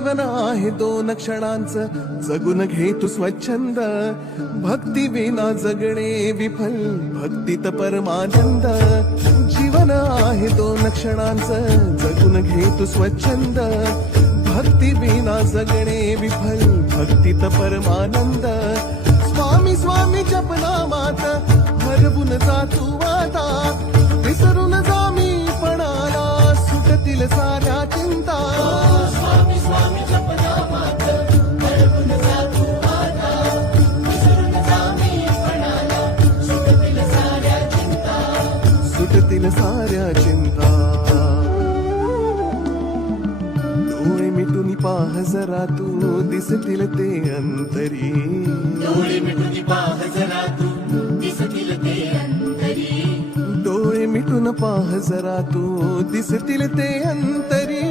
जीवन आहे 2 क्षणांचं, जगून घे तू स्वच्छंद. भक्ती विना जगणे विफल, भक्तीत परमानंद. जीवन आहे 2 क्षणांचं, जगून घे तू स्वच्छंद. भक्ती विना जगणे विफल, भक्तीत परमानंद. स्वामी स्वामी जपनामात हरवून जा तू आता, विसरून जा मी पणाला, सुटतील साऱ्या चिंता. स्वामी स्वामी जपनामात हरवून जा तू आता, विसरून जा मी पणाला, सुटतील साऱ्या चिंता. सुटतील साऱ्या चिंता. डोळे मिटून पाह जरा तू, दिसतील ते अंतरी. डोळे मिटून पाह जरा तू, दिसतील ते अंतरी. डोळे मिटून पाह जरा तू, दिसतील ते अंतरी.